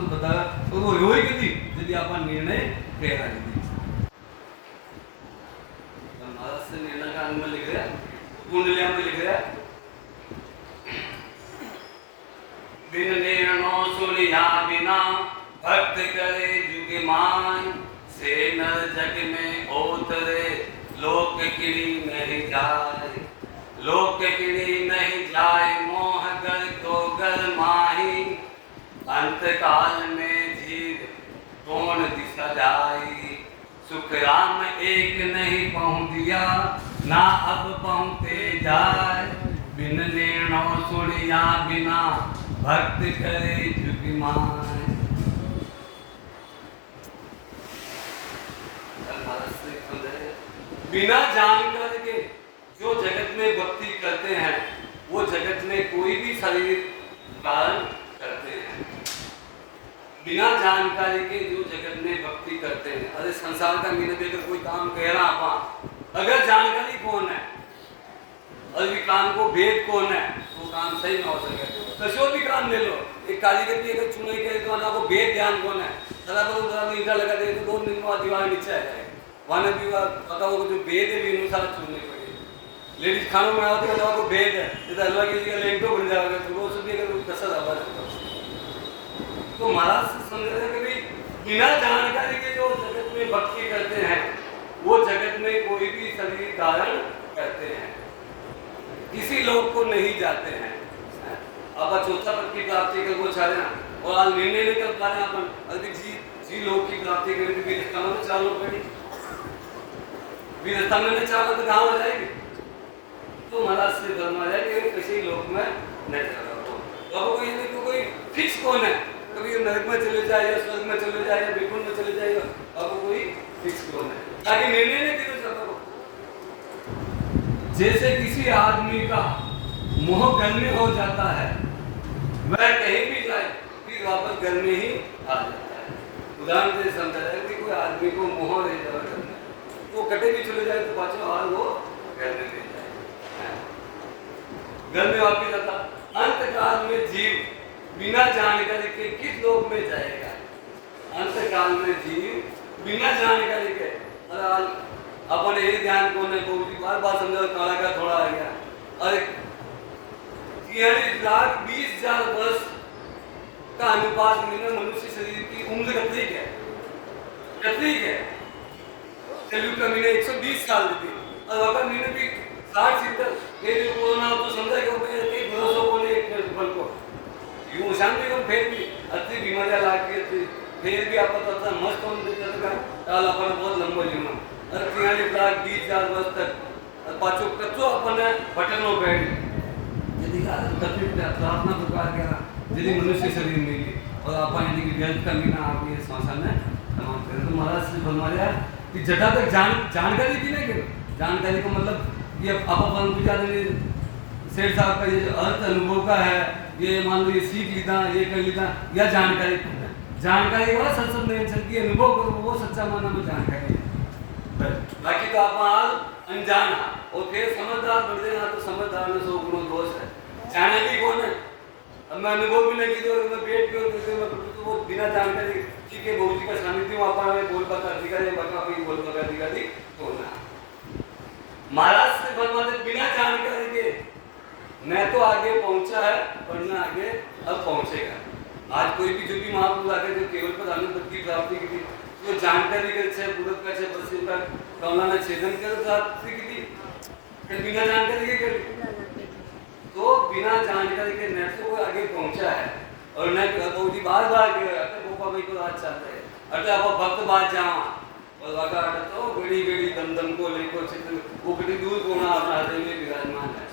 महापुरुष बताया तो वो होई किती यदि आपण निर्णय केला किती महाराज से निर्णय का अंग में लिख रहा कुंडलिया में लिख रहा बिन निर्णय सुनिया बिना भक्त करे जुग मान से नर जग में ओतरे लोक किड़ी नहीं जाए लोक किड़ी नहीं जाए मोह गर तो गर माही अंत काल में जीव कौन दिशा जाई सुख राम एक नहीं पहुँच दिया ना अब पहुँचते जाए बिन निर्णय सुनिया बिना भक्त करे जुग मान बिना जानकर के जो जगत में भक्ति करते हैं वो जगत में कोई भी शरीर धारण करते हैं बिना जानकारी के जो जगत में भक्ति करते हैं अरे संसार का मीन देकर कोई काम कह रहा आप अगर जानकारी कौन है और काम को भेद कौन है वो काम सही ना हो सके तो भी काम ले लो एक कारीगर की अगर चुनाई करे तो ना को भेद ध्यान कौन है सदा को ईटा लगा दे तो 2 दिन बाद दीवार नीचे आ जाएगा वहाँ भी पता होगा जो भेद है भी अनुसार चुनने पड़ेगी लेडीज खानों में आते हैं को भेद है जैसे हलवा के लिए लेंटो बन जाएगा तो वो सब अगर कैसा दबा तो महाराज समझ रहे हैं कि भाई बिना जानकारी के जो जगत में भक्ति करते हैं वो जगत में कोई भी शरीर धारण करते हैं किसी लोग को नहीं जाते हैं अब चौथा पद की प्राप्ति कर वो चाहे ना और आज निर्णय नहीं कर पा रहे अपन अधिक जी लोग की प्राप्ति करें तो इसका मतलब 4 लोग पड़ी विरस्ता में चाहा तो कहाँ हो जाएगी तो महाराज से धर्म आ जाए कि किसी लोक में नहीं चला तो अब कोई नहीं कोई फिक्स कौन है कभी नरक में चले जाए या स्वर्ग में चले जाए या बिल्कुल में चले जाए अब कोई फिक्स कौन है ताकि निर्णय नहीं किया जाता जैसे किसी आदमी का मोह घर में हो जाता है वह कहीं भी जाए फिर वापस घर में ही आ जाता है उदाहरण से समझा जाए कि कोई आदमी को मोह रह जाए वो कटे भी चले जाए तो पाछा और वो घर में ले जाए घर में वापिस आता अंत काल में जीव बिना जानकारी के किस लोक में जाएगा अंत काल में जीव बिना जानकारी के अपन यही ध्यान को बार बार समझा काला का थोड़ा आ गया और 40,20,000 वर्ष का अनुपात में मनुष्य शरीर की उम्र कतली है कलयुग का महीने 120 साल दी और वक्त महीने भी 60-70 ये जो कोरोना तो समझा कि एक भरोसा को नहीं एक बल को यूं शांति को फिर भी अति बीमारियां लाके फिर भी आप पता मस्त होने देता का काल अपन बहुत लंबा जीवन और 40,20,000 वर्ष तक पाछो कच्चो अपन बटनों बैठ यदि कभी प्रार्थना पुकार करा यदि मनुष्य शरीर मिली और अपन यदि व्यर्थ का महीना आप ये संसार में तमाम करें तो महाराज से फरमाया कि जटा तक जानकारी की नहीं करो जानकारी को मतलब ये अपन सेठ साहब का ये अर्थ अनुभव का है ये मान लो ये सीख लीता ये कर लीता या जानकारी वाला सत्संग नहीं सकती अनुभव करो वो सच्चा माना में जानकारी बाकी तो आप अनजान और फिर समझदार बन देना तो समझदार में 100 गुणों दोष है जाने भी कौन है अब मैं अनुभव भी नहीं की मैं पेट के तो वो बिना जानकारी ठीक है बहुत जी का सानिध्य वहाँ में बोल पाता अधिकारी बता कोई बोल पाता अधिकारी तो ना महाराज से फरमाते बिना जानकारी के मैं तो आगे पहुंचा है वरना आगे अब पहुंचेगा आज कोई भी जो भी महापुरुष आकर जो केवल प्रधान पद की प्राप्ति की थी तो जानकारी कर छे पूरक का छे बस का कमला ने छेदन कर प्राप्ति की थी बिना जानकारी के कर तो बिना जानकारी के न तो वो आगे पहुंचा है और न बहुत ही बार गोपा भाई को आज चाहते हैं अरे आप भक्त बात जावा और वाका तो बड़ी बड़ी दम को लेको चित्र वो बड़ी दूर कोना अपना हृदय में विराजमान है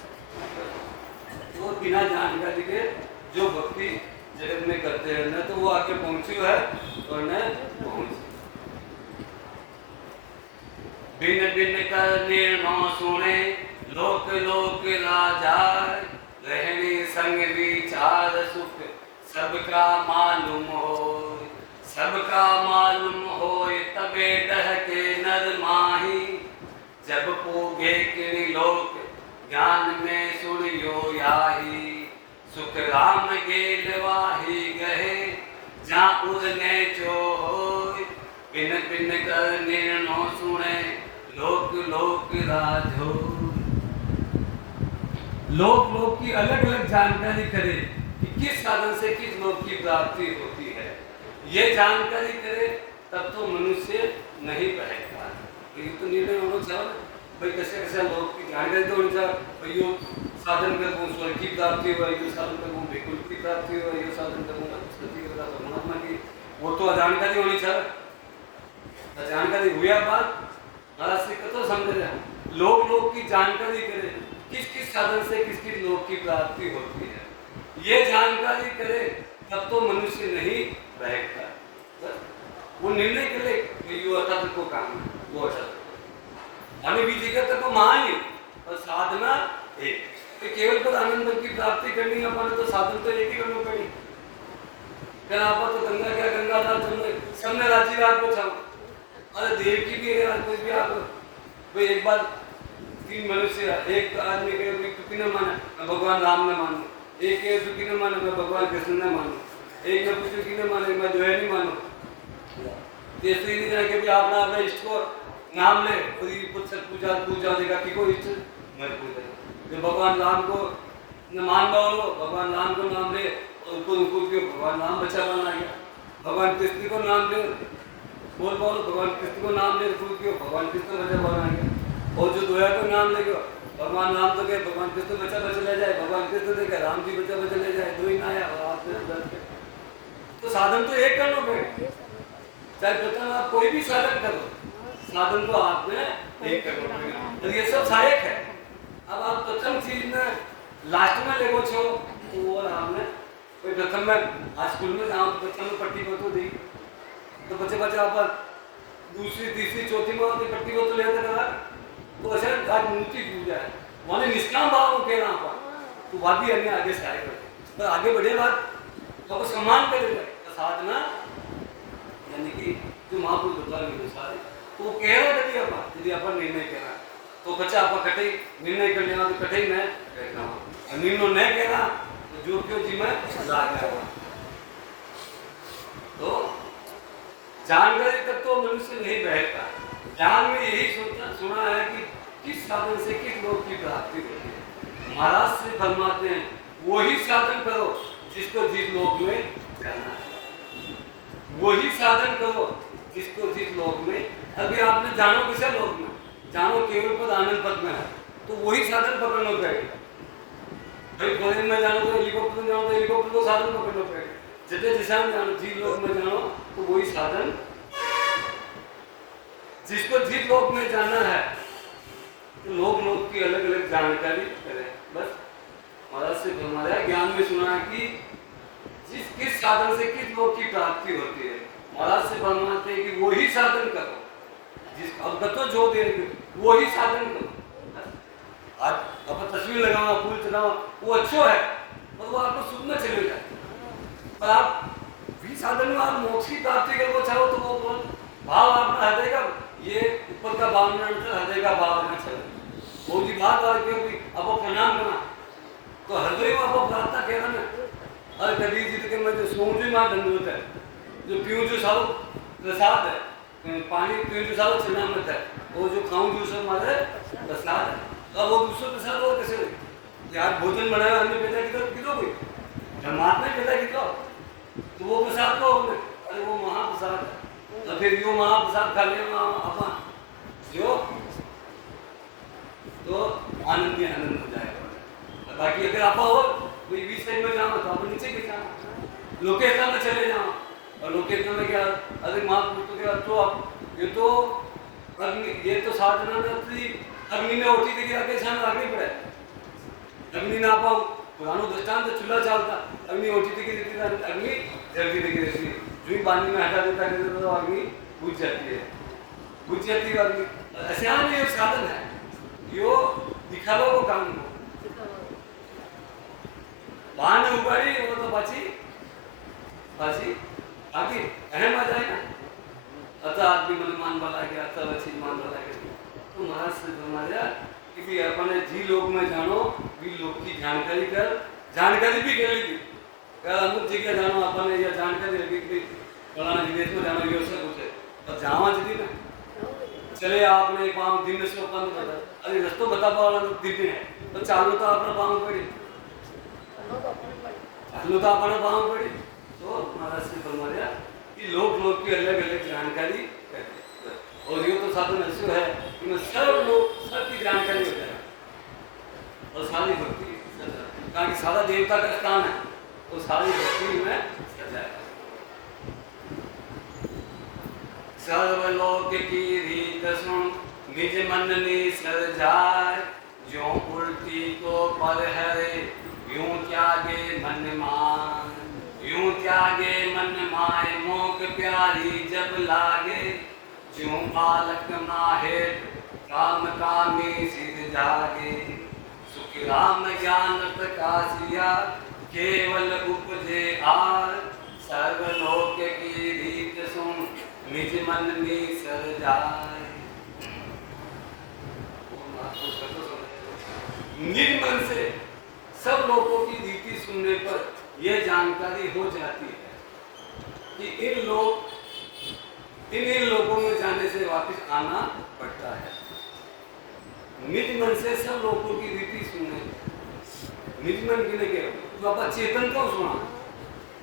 तो बिना जानकारी के जो भक्ति जगत में करते हैं न तो वो आगे पहुंची है और न पहुंची बिन बिन कर निर्णय सुने लोक लोक राजा रहने संग विचार सुख सबका मालूम हो तबे डह के नर माही जब पूगे किणी लोक ज्ञान में सुनियो याही सुख राम गेल वाही गहे जहाँ पूरने जो होय बिन बिन करने नो सुने लोक लोक राजो। लोक लोक की अलग अलग जानकारी करे कि किस साधन से किस लोक की प्राप्ति होती है, ये जानकारी करे तब तो मनुष्य नहीं बहेगा। ये तो निर्णय होना चाहिए भाई कैसे कैसे लोक की जानकारी तो होनी चाहिए भाई यो साधन कर वो स्वर्ग की प्राप्ति हो, यो साधन कर वो वैकुंठ की प्राप्ति हो, यो साधन कर वो सती की प्राप्ति परमात्मा की, वो तो जानकारी होनी चाहिए। जानकारी हुआ बात महाराज श्री कतो समझ रहे लोक लोक की जानकारी करे किस किस साधन से किस किस लोक की प्राप्ति होती है, ये जानकारी करे तब तो मनुष्य नहीं बहेगा। वो निर्णय करे यो अर्थात को काम है वो अर्थात हमें भी जगत को मान ही और साधना एक तो केवल पर आनंद की प्राप्ति करनी है अपन तो साधन तो एक ही करना पड़ी। क्या आप तो गंगा क्या गंगा दाल चल सबने राजी रात को छाओ अरे देव की भी है कोई भी आप भाई एक बार तीन मनुष्य एक आदमी के कितने माने मैं भगवान राम ने मानू, एक के दुखी ने माने मैं भगवान कृष्ण ने मानू, एक ने पूछो कि ने माने मैं जो है नहीं मानू। जैसे ही नहीं कि भी आपने अपने इष्ट को नाम ले कोई पूजा पूजा देगा कि कोई इष्ट मत पूजा जो भगवान राम को मान बोलो भगवान राम को नाम ले और उनको भगवान राम बच्चा बना गया, भगवान कृष्ण को नाम ले बोल बोलो भगवान कृष्ण को नाम ले भगवान कृष्ण बच्चा बना गया, और जो दोया को नाम ले भगवान राम तो गए भगवान कृष्ण बच्चा बच्चा ले जाए, भगवान कृष्ण देखे राम जी बच्चा बच्चा ले जाए, दो ही ना आया तो साधन तो एक करना पड़ेगा। चाहे प्रथम आप कोई भी साधन करो साधन तो आपने एक करना पड़ेगा, तो ये सब सहायक है। अब आप प्रथम चीज में लास्ट में ले छो तो वो आपने कोई प्रथम में आज स्कूल में जाओ तो प्रथम में पट्टी को तो दी तो बच्चे बच्चे आप दूसरी तीसरी चौथी में होती पट्टी को तो लेते रहा तो ऐसे आज मूर्ति पूजा है वहां निष्काम भाव कह रहा आप तो बात भी अन्य आगे से आएगा पर आगे बढ़े बात तो सम्मान करेगा साधना यानी कि जो महापुरुष बता रहे सारे तो वो कह रहा था यदि अपन निर्णय करा तो बच्चा आप कटे निर्णय कर लेना तो कटे मैं कहता हूँ निर्णय नहीं कह रहा तो जो क्यों जी मैं ला गया। तो जानकारी तक तो मनुष्य नहीं बैठता, ज्ञान में यही सुना है कि किस साधन से किस लोक की प्राप्ति होती है। महाराज से फरमाते हैं वही साधन करो जिसको जिस लोक में करना है, वही साधन करो जिसको जिस लोक में। अभी आपने जानो किसे लोक में जानो केवल पद आनंद पद में है तो वही साधन पकड़ना पड़ेगा। भाई प्लेन में जानो तो हेलीकॉप्टर में जानो तो हेलीकॉप्टर को साधन पकड़ना पड़ेगा, जितने दिशा में जानो जिस लोक में जानो तो वही साधन जिसको जिस लोक में जाना है तो लोक लोक की अलग अलग जानकारी करें। बस महाराज से हमारे ज्ञान में सुना है कि जिस किस साधन से किस लोक की प्राप्ति होती है। महाराज से फरमाते हैं कि वही साधन करो जिस अब तो जो दे वही साधन करो। आज अब तस्वीर लगाओ फूल चढ़ाओ वो अच्छा है और वो आपको सुनना चले जाए पर आप भी साधन में आप मोक्ष की प्राप्ति कर वो चाहो तो वो भाव आपका हृदय का ये ऊपर का भाव हृदय का भाव रहना चाहिए। वो जी बात आ क्योंकि अब प्रणाम करना तो हृदय में आप प्रार्थना कह रहा ना और कभी जीत के मैं जो सोचू मां दंडवत है जो पीऊँ जो सारो प्रसाद है पानी पीऊँ जो सारो चरणामृत है वो जो खाऊं जो सब हमारे प्रसाद है। अब वो दूसरे प्रसाद और कैसे यार भोजन बनाया हमने पैदा किया कोई परमात्मा पैदा किया तो वो प्रसाद को अरे वो महाप्रसाद है तो फिर यो महाप्रसाद खा लेना अपन जो तो आनंद ही आनंद हो जाएगा। बाकी अगर आप और कोई बीच टाइम में जाओ तो आप नीचे गिर जाओ लोकेशन में चले जाओ और लोकेशन में क्या अरे महापुरुष तो क्या तो आप ये तो अग्नि ये तो साधना में अग्नि में उठी थी आगे शाम आगे पड़े अग्नि ना पाओ पुरानो दृष्टांत चूल्हा चालता अग्नि उठी थी कि अग्नि जलती थी रहती जो ही पानी में हटा देता कहते तो अग्नि बुझ जाती है अग्नि ऐसे ये साधन है यो दिखावा को काम को बाण उगाड़ी वो तो बाची बाकी अहम आ जाएगा अतः आदमी मन मान वाला गया अतः अच्छी मान वाला गया तो महाराज से हमारा कि अपने जी लोक में जानो भी लोक की जानकारी कर जानकारी भी कर ली कल अमुक जी का जानो अपने या जानकारी लगी कि फलाना विदेश में जाना ये उससे पूछे और जावा जदी ना चले आपने पाँव दिन से ओपन कर अरे रस्तो बता पावाला दिन है तो चालू तो आपने पाँव पड़ी चालू तो आपने पाँव पड़ी तो महाराज से फरमाया कि लोग की अलग अलग जानकारी करते और ये तो साधन ऐसे है कि मैं सब लोग सबकी जानकारी हो जाए और सारी भक्ति कारण कि सारा देवता का स्थान है तो सारी भक्ति में सजाए सर्वलोक की रीत सुन निज मन ने सर जाए जो उल्टी को पर हरे यूं त्यागे मन मान यूं त्यागे मन माए मोक प्यारी जब लागे ज्यों बालक माहे काम कामी सिद्ध जागे सुख राम ज्ञान प्रकाशिया केवल उपजे आर सर्वलोक की रीत सुन निज मन में सर जाए निज मन से सब लोगों की रीति सुनने पर यह जानकारी हो जाती है कि इन लोगों में जाने से वापस आना पड़ता है। निज मन से सब लोगों की रीति सुनने निज मन की नहीं कह तो आप चेतन को सुना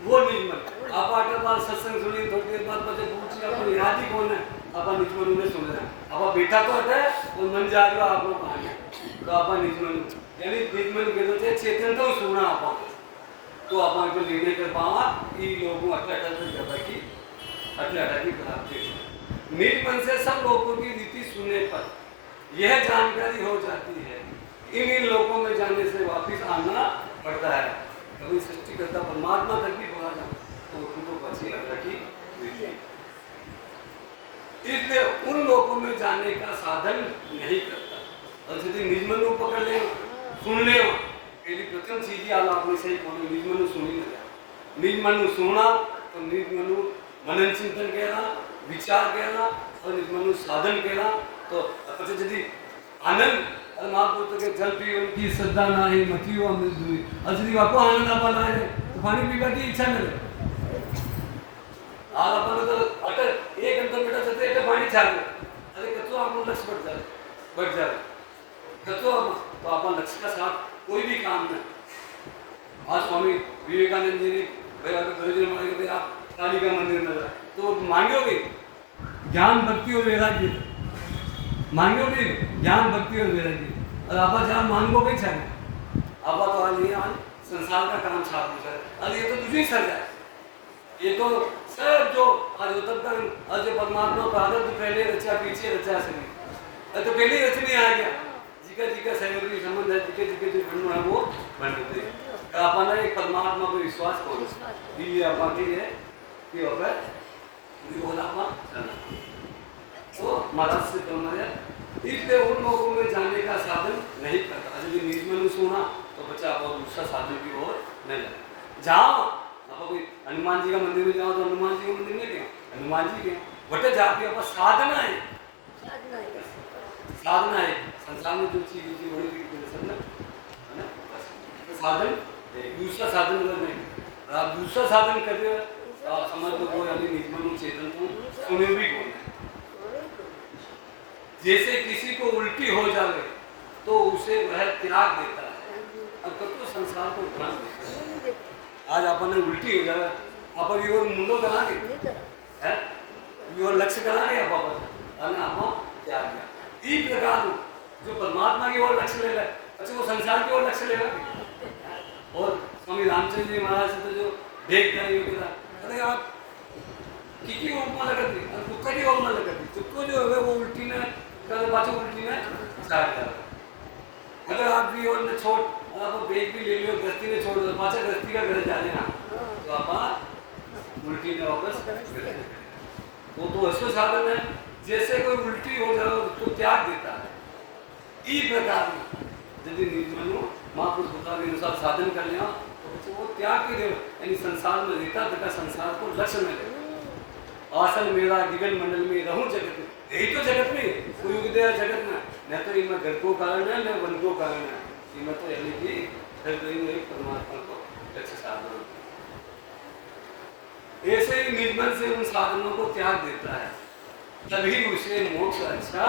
वो निज मन आप आकर बाद सत्संग सुनी थोड़ी देर बाद बच्चे पूछिए आपको याद ही कौन है आप निज मन में सुन रहे हैं आप बेटा तो होता है वो मन जा रहा आप लोग कहानी तो आप निज मन यानी निज मन कहते चेतन को सुना आप तो आप लेने कर पावा कि लोगों अटल की प्राप्ति निज मन से सब लोगों की रीति सुनने पर यह जानकारी हो जाती है इन लोगों में जाने से वापस आना पड़ता है। कभी सृष्टिकर्ता परमात्मा तक भी बोला जाए तो उनको पची अटल की इसलिए उन लोगों में जाने का साधन नहीं करता और यदि निज मन को पकड़ ले सुन ले पहली प्रथम चीज आला आपने सही बोले निज मन सुनी ना निज मन सुनना तो निज मन मनन चिंतन कहना विचार कहना और निज मन साधन कहना तो પછી यदि आनंद और महापुरुष के जल पी उनकी श्रद्धा ना है मती हो अमृत हुई और यदि आपको आनंद आपना है तो पानी पीने की इच्छा नहीं है आज अपन तो अटर एक घंटा बेटा जते એટલે પાણી ચાલે अरे कतो आपको लक्ष्य बढ़ जाए कतो तो अपन लक्ष्य का साथ कोई भी काम नहीं। आज स्वामी विवेकानंद जी ने भाई आप कालिका मंदिर में तो मांगोगे ज्ञान भक्ति और वैराग्य मांगोगे ज्ञान भक्ति और वैराग्य और आप जहाँ मांगोगे चाहिए आप तो आज यहाँ संसार का काम छाप है अरे ये तो तुझे ही सर जाए ये तो सब जो आज तब तक आज जो परमात्मा प्रारब्ध पहले रचा पीछे रचा सही तो पहले ही रचने आ गया जिका सहयोगी संबंध है जिके जो बनना है वो बन गए अपना एक परमात्मा को विश्वास करो दिल्ली आपाती है कि होगा बोला तो महाराज से बोलना इसलिए उन लोगों में जाने का साधन नहीं करता यदि निज मन सुना तो बच्चा आप दूसरा साधन की ओर नहीं जाए जाओ आप कोई हनुमान जी का मंदिर में जाओ तो हनुमान जी का मंदिर नहीं गए हनुमान जी के बटे जाके आप साधना है संसार में जो चीज बड़ी है ना साधन दूसरा साधन नहीं आप दूसरा साधन करते हो समझ तो कोई अभी निज मन चेतन को सुने भी कौन है जैसे किसी को उल्टी हो जाए तो उसे वह त्याग देता है अब तक तो संसार को ध्यान देता है आज अपन उल्टी हो जाए अपन ये मुंडो कराएंगे है ये लक्ष्य कराएंगे आप त्याग दिया इस प्रकार जो परमात्मा की ओर लक्ष्य ले अच्छा वो संसार की ओर लक्ष्य लेगा और स्वामी रामचंद्र जी महाराज तो जो देख गए अरे आप किसी उपमा लगती कुत्ता की उपमा लगती कुत्तो जो है वो उल्टी ने कल बाजू उल्टी ने स्टार्ट कर अगर आप भी और ने छोड़ आप बेग भी ले लियो गस्ती ने छोड़ दो पाछा गस्ती का घर जा लेना तो आप उल्टी ने वापस वो तो ऐसा साधन है जैसे कोई उल्टी हो जाए तो त्याग देता है इस प्रकार यदि निज मन महापुरुष के अनुसार साधन कर लिया तो वो त्याग के यानी संसार में रहता तथा संसार को लक्ष्य में ले आसन मेरा दिगन मंडल में रहूं जगत में यही तो जगत में कोई उदय जगत में न तो इनमें घर को कारण है न वन को कारण है इनमें तो यानी कि एक परमात्मा को लक्ष्य साधन ऐसे ही निर्मल से उन साधनों को त्याग देता है, तभी उसे मोक्ष अच्छा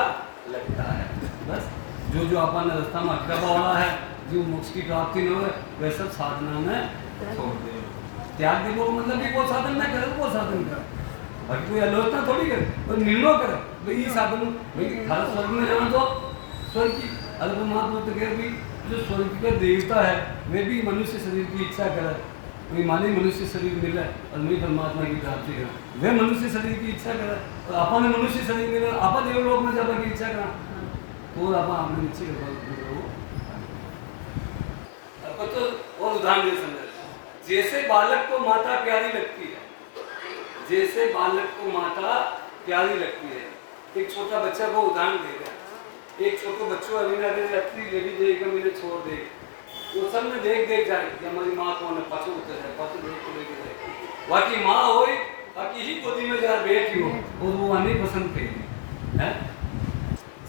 लगता है। बस जो जो अपन रास्ता में अटका हुआ है, जो मोक्ष की प्राप्ति न हो, वह सब साधना में छोड़ दे। त्याग दे वो मतलब कि वो साधन ना करे, वो साधन करे। बाकी कोई आलोचना थोड़ी करे, कोई निर्णय करे भाई ये साधन भाई हर स्वर्ग में जाना तो स्वर्ग की अल्पमात्म तो कह भी जो स्वर्ग का देवता है वे भी मनुष्य शरीर की इच्छा करे, कोई माने मनुष्य शरीर मिले और नहीं परमात्मा की प्राप्ति करे, वे मनुष्य शरीर की इच्छा करे और अपन मनुष्य शरीर मिले अपन देवलोक में जाने की इच्छा करा तो अपन आपने नीचे अपन तो और उदाहरण दे समझ। जैसे बालक को माता प्यारी लगती है, जैसे बालक को माता प्यारी लगती है, एक छोटा बच्चा को उदाहरण देगा, एक छोटे बच्चों अभी ना अपनी लेडी देगा मैंने छोड़ दे, वो सब में देख देख जाए कि हमारी माँ कौन है, पाछो उतर जाए, पाछो देख को लेके जाए, बाकी माँ हो बाकी ही गोदी में जहाँ बैठी हो और वो आने पसंद करेगी है।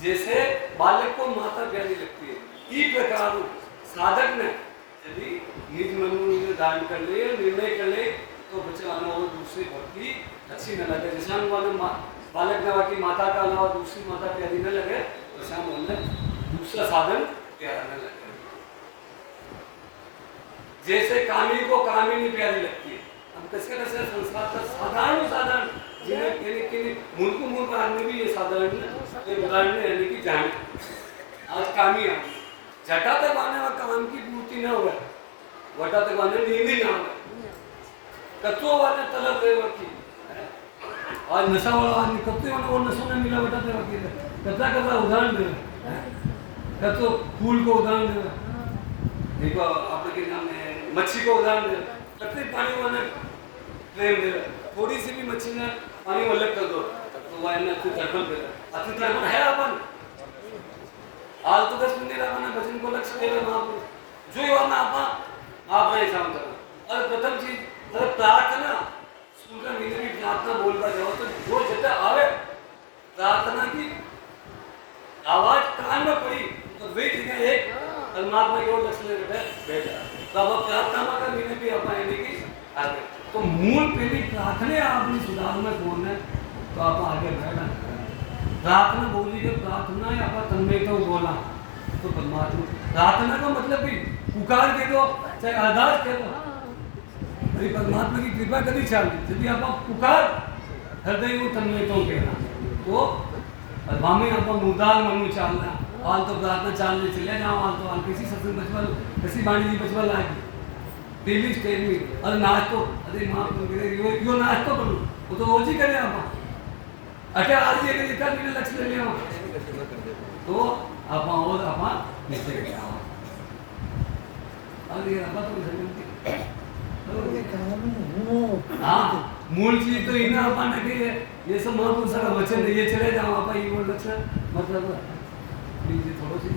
जैसे बालक को माता प्यारी लगती है, इस प्रकार साधक ने यदि निज मन में धारण कर ले, निर्णय कर ले तो बच्चा आना और दूसरी भक्ति अच्छी न लगे। जैसा बालक ने की माता का अलावा दूसरी माता प्यारी न लगे, वैसा मन दूसरा साधन प्यारा न लगे। जैसे कामी को कामिनी प्यारी लगती है, हम कैसे कैसे संस्कार का साधारण जिन्हें मूर्ख आदमी भी ये साधारण उदाहरण यानी कि जान आज कामी आदमी जटा तक आने वाला काम की पूर्ति न हुआ, वटा तक आने नींद ही ना हुआ, कत्तों वाले तलब देवा की आज नशा वाला आदमी कत्ते वाला वो नशा में मिला वटा देवा की कत्ता कत्ता उदाहरण दे कत्तो फूल को उदाहरण दे, देखो आपके नाम है मच्छी को उदाहरण दे, कत्ते पानी वाले प्रेम दे, थोड़ी सी भी मच्छी ने पानी में अलग कर दो तो वह ना तू तड़पन दे, अति तड़पन है अपन आज तो 10 मिनट अपन भजन को लक्ष्य दे रहे जो ही वरना आप नहीं शाम करना। और प्रथम चीज अगर प्रार्थना स्कूल का महीने भी प्रार्थना बोलता जाओ तो जो जितना आवे प्रार्थना की आवाज कान में पड़ी तो वे जगह एक परमात्मा की ओर लक्ष्य ले बैठा तो अब प्रार्थना का महीने भी अपन की आगे तो मूल पहली प्रार्थना आपने सुधार में कौन है तो आप आगे बैठना प्रार्थना बोली के प्रार्थना या आप तन्मय तो बोला तो परमात्मा प्रार्थना का मतलब भी पुकार के दो चाहे अरदास के दो अरे परमात्मा की कृपा कभी चाहिए यदि आप पुकार हृदय को तन्मय तो कहना तो वामी आप मुदार मनु चालना आल तो प्रार्थना चालने चले जाओ आल तो आल किसी सत्संग बचपन किसी बाणी जी बचपन लाएगी डेली स्टेज में अरे नाच तो अरे माँ यो नाच तो करूँ वो तो रोज ही करे आप अटे आज ये इतना भी लक्ष्य ले लिया तो आप और आप नीचे गया अरे आप तो हाँ मूल चीज तो इन्हें अपन ने ये सब महापुरुष का वचन ये चले जाओ आप ये बोल लक्ष्य मतलब लीजिए थोड़ा सी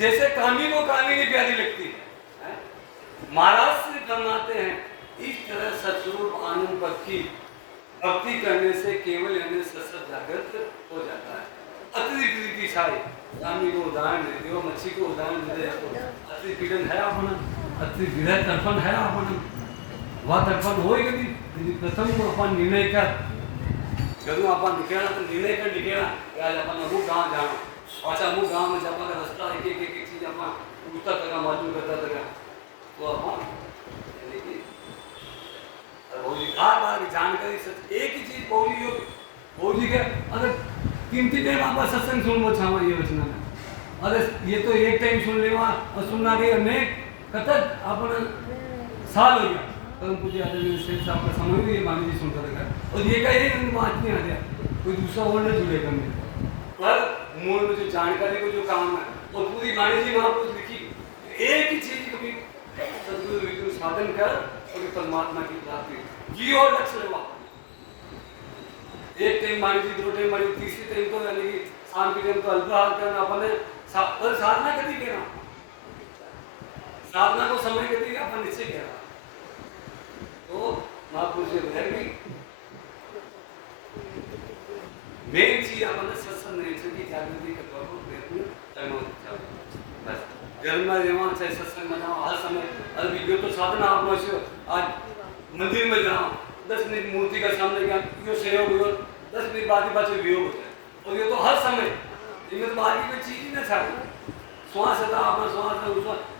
जैसे कामी को कामी नहीं प्यारी लगती है, महाराज से फरमाते हैं इस तरह सत्स्वरूप आनंद पद की भक्ति करने से केवल यानी सत्सत जागृत हो जाता है। अतिरिक्त रीति छाई कामी को उदाहरण दे दियो, मच्छी को उदाहरण दे दियो, अति पीड़न है अपन, अति विरह तर्पण है अपन, वह तर्पण हो कभी प्रथम को अपन निर्णय कर जरूर अपन निकलना तो निर्णय कर निकलना आज अपन अमुक गाँव जाना अच्छा अमुक गाँव में जब रास्ता एक चीज अपन पूछता तक मालूम करता तक तो अपन बार जानकारी एक ही चीज बोली के अगर कीमती टाइम आप सत्संग सुन छावा ये वचना में अरे ये तो एक टाइम सुन ले और सुनना गई अनेक कतक अपन साल हो गया परम पूज्य आदरणीय शेख साहब का समय भी ये वाणी जी सुनता रहेगा और ये का एक बात नहीं आ गया कोई दूसरा और न जुड़ेगा मेरे पर मूल में जो जानकारी को जो काम है और पूरी वाणी जी वहाँ पर लिखी एक ही चीज कभी सदगुरु साधन कर और परमात्मा की प्राप्ति जी और लक्ष्य लेवा एक टाइम मान लीजिए दो टाइम मान लीजिए तीसरी टाइम तो यानी कि शाम के टाइम तो अल्पाहार करना अपने साधना कभी कहना साधना को समय कभी अपन निश्चय कहना तो महापुरुष रहेगी मेन चीज अपन सत्संग नहीं की जागृति का प्रयत्न करना बस घर में रहना चाहे सत्संग में जाओ हर समय। अभी जो तो साधन आप में आज मंदिर में जाओ 10 मिनट मूर्ति का सामने गया यो सहयोग हो 10 मिनट बाद ही बच्चे वियोग होता है। और ये तो हर समय इनमें तो बाहर की कोई चीज ही ना छाड़े श्वास था अपना श्वास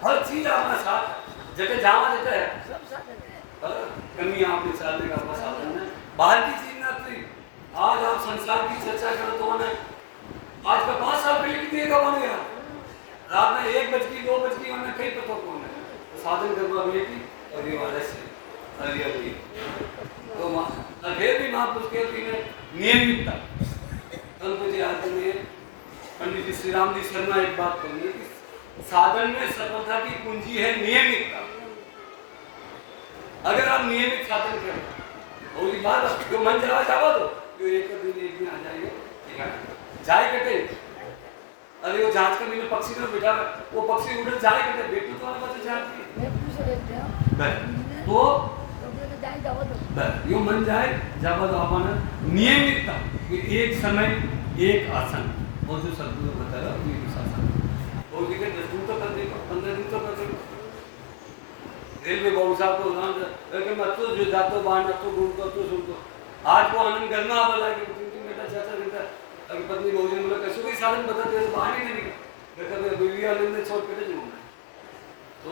हर चीज अपना साथ जगह जावा देता है कमी आपने चलने का अपना साधन है बाहर की चीज ना थी। आज आप संसार की चर्चा करो तो आज का 5 साल पहले कितनी जगह बन गया रात में 1 बज की 2 बज की मैंने कई पता कौन है तो साधन करवा बेटी और ये वाले से अरे तो फिर भी महापुरुष कहती है नियमितता। संत जी आते हैं पंडित जी श्री राम जी शर्मा एक बात करेंगे कि साधन में सफलता की कुंजी है नियमितता। अगर आप नियमित साधन करें और बात जो मन जावा दो जो एक दिन आ जाएगा जाए कटे अरे वो जांच का मैंने पक्षी में बैठा वो पक्षी उड़ जाए कटे बेटू तो वाला बच्चे जाती है तो यो मन जाए जावा दो अपन नियमितता कि एक समय एक आसन और जो सदगुरु बताया ये आसन और देखिए 10 दिन तो कर देगा 15 दिन तो कर देगा। रेलवे बाबू साहब को लेकिन मैं तो जो जातो बाहर तो घूमतो तो सुनतो आज वो आनंद करना वाला कि 3 घंटा 4 घंटा अगर पत्नी बहुजन बोला कैसे कोई साधन बताते हैं तो बाहर ही नहीं निकल कभी बीवी आनंद छोड़ के जाऊंगा तो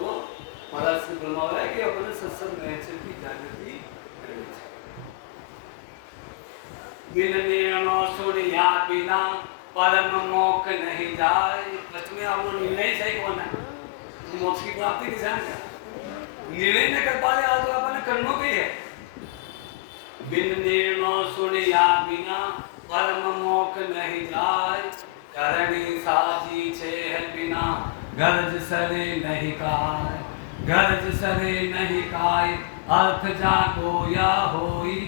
महाराज से फरमाया है कि अपने सत्संग नेचर की जागृति करनी चाहिए। बिन सुनिया बिना परम मोक्ष नहीं जाए। फर्स्ट में आप लोग निर्णय सही कौन है तो मोक्ष की प्राप्ति की जान क्या निर्णय न कर पा रहे आज तो अपने कर्मों के है। बिन निर्णय सुनिया बिना परम मोक्ष नहीं जाए करनी साजी छे है बिना गरज सरे नहीं काय गरज सरे नहीं काय अर्थ जागो या होई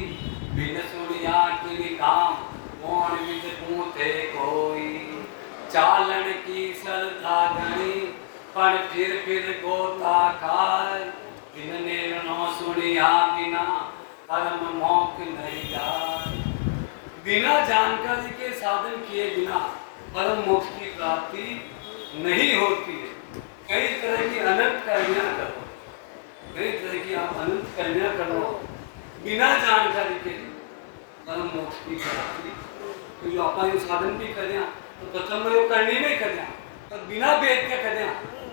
बिन सुनिया किन काम कौन विद पूते कोई चालन की श्रद्धा गणी पर फिर गोता खाए बिन निर्णय सुनिया बिना परम मोक्ष नहीं जाए। बिना जानकारी के साधन किए बिना परम मोक्ष की प्राप्ति नहीं होती है। कई तरह की अनंत कर्मियां करो कई तरह की आप अनंत कर्मियां करो बिना जानकारी के परम मोक्ष की प्राप्ति तो जो अपन साधन भी करें तो प्रथम में वो करनी नहीं करें तो बिना भेद के करें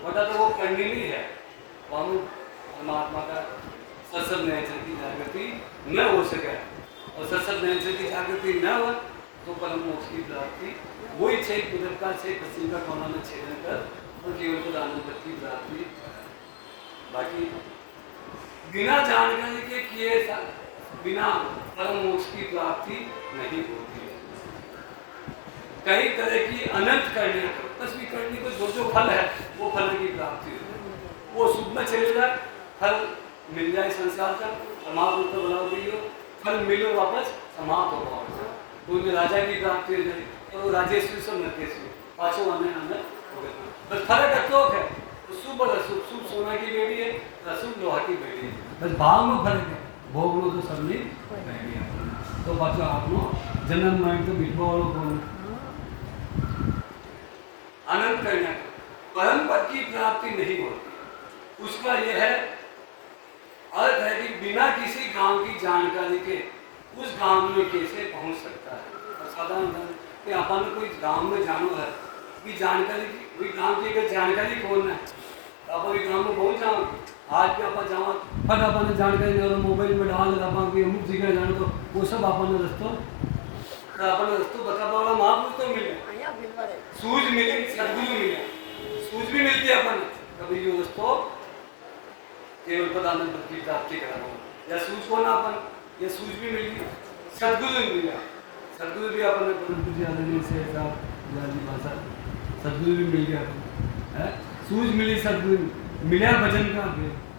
बता तो वो करनी नहीं है परमात्मा का सत्संग नेचर की जागृति न हो सके और सत्संग नेचर की जागृति न हो तो परम मोक्ष की प्राप्ति वही छे कुदरत का छे पश्चिम का कोना में छेदन कर और केवल खुद आनंद की प्राप्ति। बाकी बिना जानकारी के किए बिना परम मोक्ष की प्राप्ति नहीं होती है। कई तरह की अनंत करने तस्वीर करने को जो फल है वो फल की प्राप्ति हो वो सुख में चले जाए फल मिल जाए संसार का समाप्त तो बना हो फल मिलो वापस समाप्त हो तो राजा की प्राप्ति हो जाए तो राजेश्वरी से नृत्यश्वरी पाछो आने आने बस फर्क अतोक है तो शुभ और अशुभ शुभ सोना की बेटी है अशुभ लोहा की बेटी है बस भाव में फर्क है भोग लो तो सबने बेटी है तो बच्चों आप लोग जन्म में तो बिठवा वालों को आनंद करना परम पद की प्राप्ति नहीं होती। उसका यह है अर्थ है कि बिना किसी गांव की जानकारी के उस गांव में कैसे पहुंच सकता है। साधारण कि अपन कोई गांव में जानो है कि जानकारी कोई गांव की अगर जानकारी कौन है तो अपन गांव में पहुंच जाओ आज भी अपन जाओ फट अपन जानकारी और मोबाइल में डाल अपन की अमुक जगह जानो तो वो सब अपन रस्तों अपन रस्तों बता पाओ महापुरुष तो मिले सूझ मिले सदगुरु मिले सूझ भी मिलती है अपन कभी जो रस्तों केवल पदानंद की प्राप्ति करा या सूझ को ना अपन ये सूझ भी मिल गई सदगुरु मिला सदगुरु भी अपन आदरणीय से भाषा सदगुरु भी मिल गया सूझ मिली सदगुरु मिला भजन का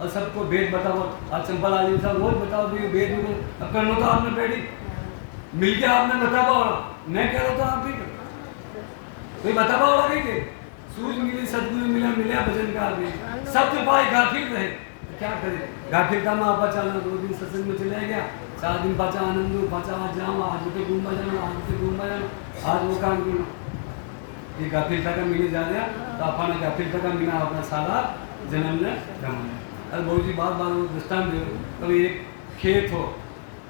और सबको भेद बताओ आज चंपल आदमी साहब रोज बताओ भी भेद अब करना तो आपने बैठी मिल गया आपने बता पाओ मैं कह रहा था आप भी कोई बता पाओ रहा कि सूझ मिली सदगुरु मिला मिला भजन का आदमी सब तो भाई गाफिल रहे क्या करे गाफिलता में आप चलना 2 दिन सत्संग में चला गया 4 दिन पाचा आनंद पाचा आज जाओ आज तो घूमवा जाना आज तो घूमवा जाना आज वो काम करना ये गाफिलता का मीने जा रहा तो अपना गाफिलता का मीना अपना सारा जन्म ने गमाया। अरे बहुत जी बार बार वो दृष्टांत दे कभी एक खेत हो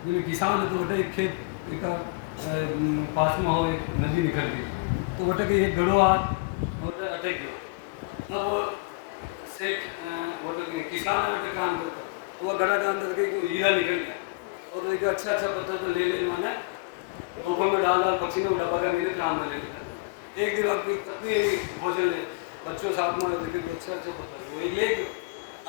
जिसमें किसान है तो बटे एक खेत एक पास में हो एक नदी निकल गई तो बटे कि एक गड़ो हाथ अटक गयो। अब सेठ वो किसान है बटे काम करता तो वह गड़ा के अंदर कहीं हीरा निकल गया और एक अच्छा अच्छा पत्थर तो ले माने टोकन में डाल पक्षी ने डब्बा का मेरे काम में ले लिया। एक दिन आपकी पत्नी भोजन ले बच्चों साथ में देखे तो अच्छा अच्छा पत्थर वो एक ले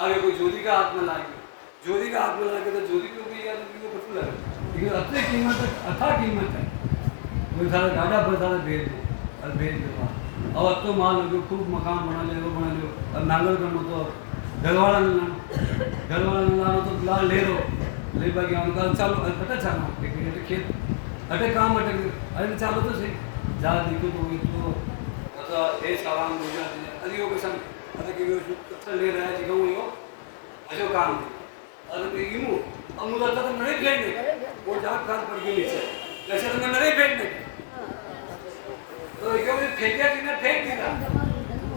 आगे कोई जोधी का हाथ में ला गया। जोधी का हाथ में ला के तो जोधी को भी यार को पटू लगा लेकिन अपनी कीमत अथा कीमत है वो सारा गाड़ा पर सारा भेज दो और भेज दो अब तो माल हो खूब मकान बना ले और नांगल करना तो घरवाला ने लाना तो लाल ले रो ले बाकी उनका चालू पता चालू खेत अटे काम अटक अरे चालू तो सही जा देखो तो ऐसा हे सारा गुजरात अरे वो कसम अरे कि वो पत्थर ले रहा है जिगो यो अजो काम अरे कि यूं अमुदा तो नहीं फेंकने वो जाग काट पड़ गई नीचे ऐसे तो नहीं फेंकने तो क्यों फेंकिया कि ना फेंक दिया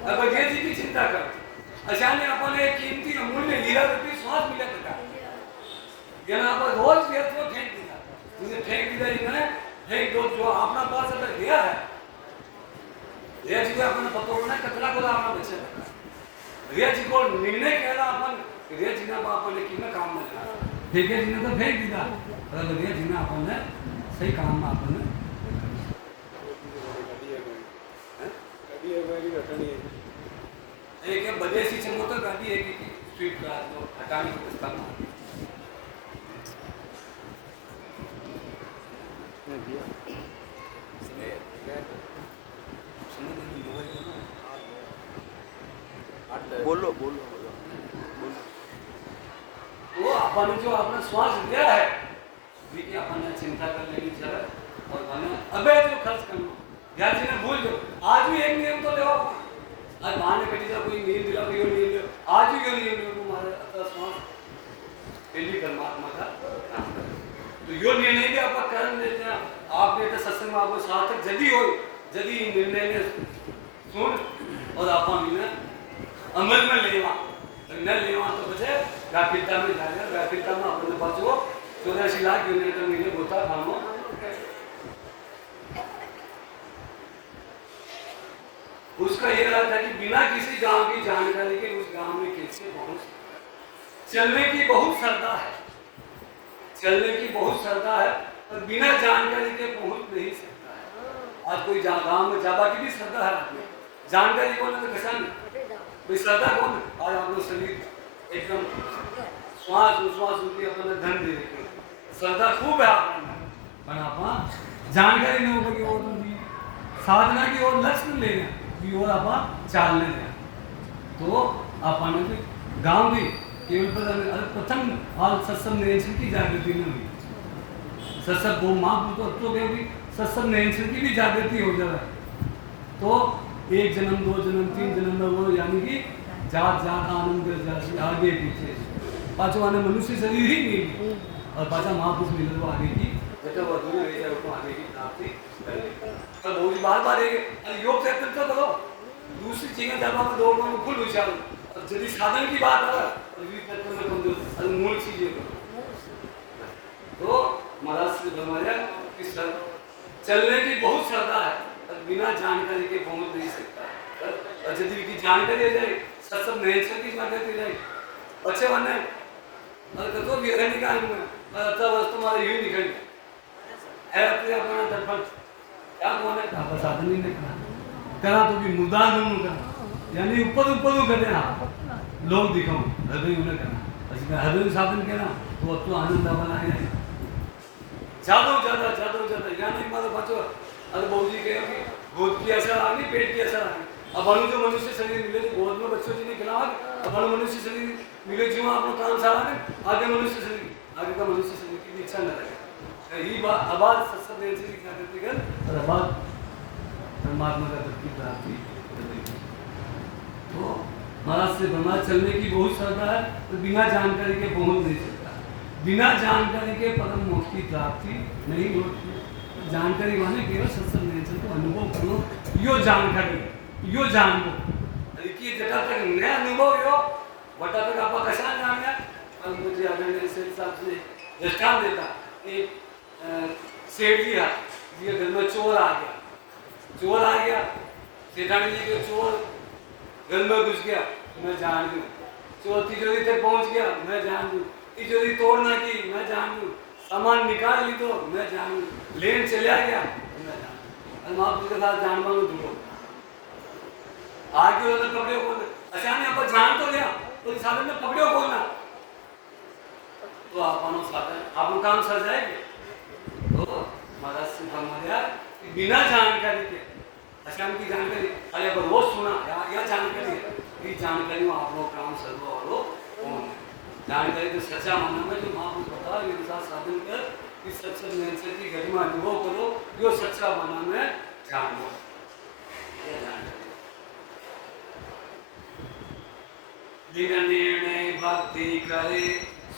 अब ये जी की चिंता कर अचानक अपन एक कीमती अमूल्य हीरा रूपी श्वास मिला था ये ना अपन रोज व्यर्थ को फेंक दिया मुझे फेंक दिया इन्होंने फेंक दो जो अपना पास अगर गया है रिया जी को अपने पत्तों ने कतरा को अपना बचे रिया जी को निर्णय कहला अपन रिया जी ना अपन ने कितना काम में लगा फेंके जी ने तो फेंक दिया पर रिया जी ने अपन ने सही काम में अपन ने एक बदेसी चमोतर गाड़ी है कि स्ट्रीट का जो हटाने की प्रस्ताव बोलो वो अपन जो अपना श्वास लिया है देखिए अपन ने चिंता कर लेनी चाहिए और बने अबे जो खर्च कर लो यार जी ने भूल दो आज भी एक नियम तो ले आज मान कटी जा कोई नियम दिला कोई नियम दिला आज भी क्यों नियम दिला तुम्हारे अपना श्वास पहली परमात्मा का काम करे तो यो निर्णय भी आप कर्म लेते हैं आप बेटे सत्संग में आपको सार्थक जदी हो जदी निर्णय ने सुन और अपन ने अमल में लेवा न लेवा तो बचे गाफिलता में जाएगा गाफिलता में अपने बचो 84 लाख यूनिट मिले होता खामो उसका ये रहा था कि बिना किसी गांव की जानकारी के उस गांव में कैसे पहुंच चलने की बहुत श्रद्धा है चलने की बहुत श्रद्धा है और बिना जानकारी के पहुंच नहीं सकता है। आज कोई गांव में जाबा की भी श्रद्धा है आपने जानकारी कौन है तो कैसा नहीं कोई श्रद्धा कौन है आज आप लोग शरीर एकदम श्वास उश्वास उनकी अपने धन दे देते श्रद्धा खूब है आपने पर आप जानकारी नहीं होगा कि वो तो साधना की ओर लक्ष्य ले रहे की ओर आप चालने दें तो अपन गांव भी केवल प्रथम हाल सत्संग नियंत्रण की जागृति में हुई सत्संग वो महापुरुषों तो भी सत्संग नियंत्रण की भी जागृति हो जाए तो एक जन्म 2 जन्म 3 जन्म में वो यानी कि जात जात आनंद जाति आगे पीछे पांचों आने मनुष्य शरीर ही मिली और पांचा महापुरुष मिले तो आगे की जब वो अधूरी रह जाए उसको आगे की प्राप्ति कर ले तो बहुत बार बार योग से तो करो दूसरी चीजें जब आप दो में खुल उछाल और यदि साधन की बात है तो मूल चीजें करो तो महाराज से फरमाया कि चलने की बहुत श्रद्धा है और बिना जानकारी के पहुंच नहीं सकता और यदि की जानकारी हो जाए सब नेचर की जानकारी जाए अच्छे माने अगर तो भी रहने का में अच्छा वस्तु हमारे यूं निकल है अपने अपना दर्पण क्या कौन है का साधन नहीं करना करा तो भी मुद्दा नहीं करना यानी ऊपर ऊपर करना लोग दिखाओ हृदय उन्हें करना इसमें हृदय साधन करना तो आनंद वाला है ज्यादा यानी मतलब बच्चों अरे बहू जी कहे कि गोद की असर आ गई पेट की असर आ गई अब अनु जो मनुष्य शरीर मिले तो गोद में बच्चों जी ने खिलावा अब अनु मनुष्य शरीर मिले जो आपको काम सारा है आगे मनुष्य शरीर आगे का मनुष्य शरीर की इच्छा न रहे यही बात आवाज सत्संग से क्या करती कर और आवाज परमात्मा का तत्व प्राप्ति तो महाराज से ब्रह्मा चलने की बहुत श्रद्धा है तो बिना जानकारी के पहुंच नहीं सकता बिना जानकारी के परम मोक्ष की प्राप्ति नहीं होती जानकारी माने केवळ सत्संग न्यायचं तो अनुभव करो यो जानकारी यो जाणवो आणि की जटा तक नया अनुभव यो वटा तक आपा कशा जाणल्या पण मुझे अगले से हिसाब से दृष्टांत देता एक सेठ जी है जी घर में चोर आ गया सेठानी जी के चोर घर में घुस गया मैं जान लूं चोर तिजोरी तक पहुंच गया मैं जान लूं तिजोरी तोड़ना की मैं जान लूं सामान निकाल ली तो मैं जान लूं लेन चला गया मैं जान लूं और माँ के साथ जानवा में दूर आगे वाले कपड़े खोल अचानक आप जान तो गया तो साधन में कपड़े खोलना तो आपनो साधन आपको काम सर जाएंगे तो महाराज से हमारे बिना जानकारी के अचानक की जानकारी अरे अगर रोज सुना या जानकारी है ये जानकारी में आप लोग काम सर्व और कौन जानकारी तो सच्चा मानना में जो माँ को बता ये साथ साधन कर इस सच्चा निरंतर की घड़ी में अनुभव करो यो सच्चा मानना में जानो ये जानकारी बिना निर्णय भक्ति करे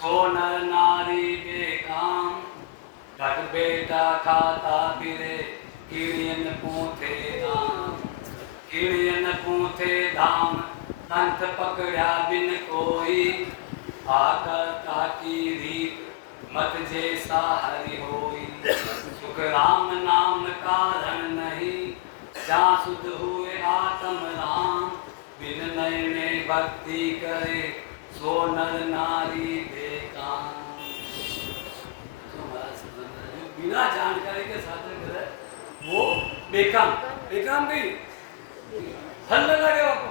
सो नर नारी के काम घट बेटा खाता फिरे कीड़ियन पूथे धाम अंत पकड़ा बिन कोई आकर ताकी रीत मत जैसा हरि होई सुख राम नाम कारण नहीं जा सुध हुए आत्म राम बिन नयने भक्ति करे सो नर नारी बेकाम बिना जानकारी के साधन करे वो बेकाम नहीं फल लगा के आपको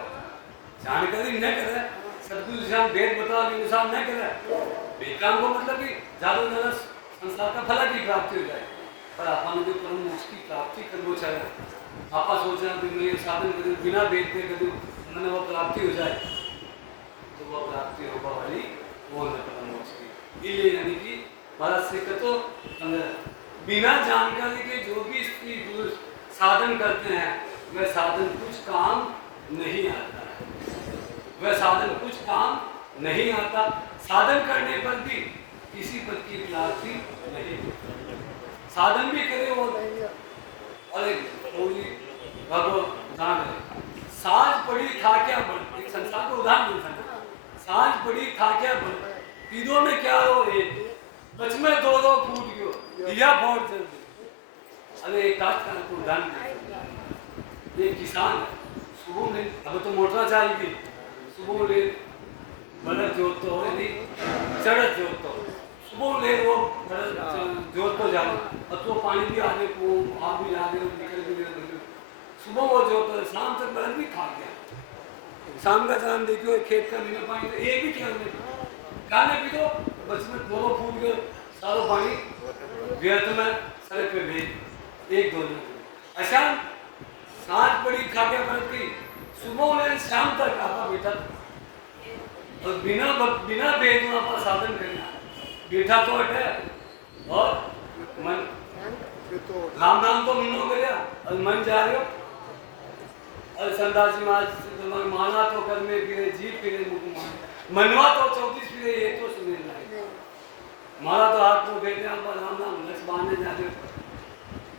जानकारी न करे सदगुरु जी हम वेद बता अनुसार न करे बेकाम को मतलब कि ज्यादा ज्यादा संसार का फल की प्राप्ति हो जाए पर अपन जो परम मोक्ष की प्राप्ति करना चाहे आपा सोच रहे हैं मैं साधन करूं बिना वेद के करूं मैंने वो प्राप्ति हो जाए तो वो प्राप्ति होगा वाली वो न परम मोक्ष की ये यानी कि महाराज से कतो बिना जानकारी के जो भी इसकी साधन करते हैं वह साधन कुछ काम नहीं आता वह साधन कुछ काम नहीं आता साधन करने पर भी किसी पद की प्राप्ति नहीं साधन भी करे वो अरे भगवान साँझ पड़ी था क्या बन एक संसार को उदाहरण दूसरा साँझ पड़ी था क्या बन तीनों में क्या हो एक बच में दो फूट गयो दिया फोड़ चल अरे एक काट का उदाहरण ये किसान सुबह में अब तो मोटर चाहिए सुबह ले बलद जोत तो हो नहीं चढ़त जोत तो सुबह ले वो जोत तो जाओ और तो पानी भी आगे को आप भी आगे निकल भी सुबह वो जोत तो शाम तक बलद भी खा गया शाम का चांद देखियो खेत का मीना पानी तो एक भी खेल नहीं गाने भी तो बस में दो फूट गए सारो पानी व्यर्थ में सड़क पे भेज एक दो दिन अच्छा सांझ पड़ी खाके बरत गई सुबह में शाम तक आपका बेटा और बिना भेद आपका साधन करना बेटा तो हटे और मन राम नाम तो मन हो गया और मन जा रहे हो और संदासी महाराज माना तो कर में फिरे जीव फिरे मुख मनवा तो 34 फिरे ये तो सुने नहीं मारा तो हाथ को भेजने आप राम नाम लक्ष्य बांधने जा रहे हो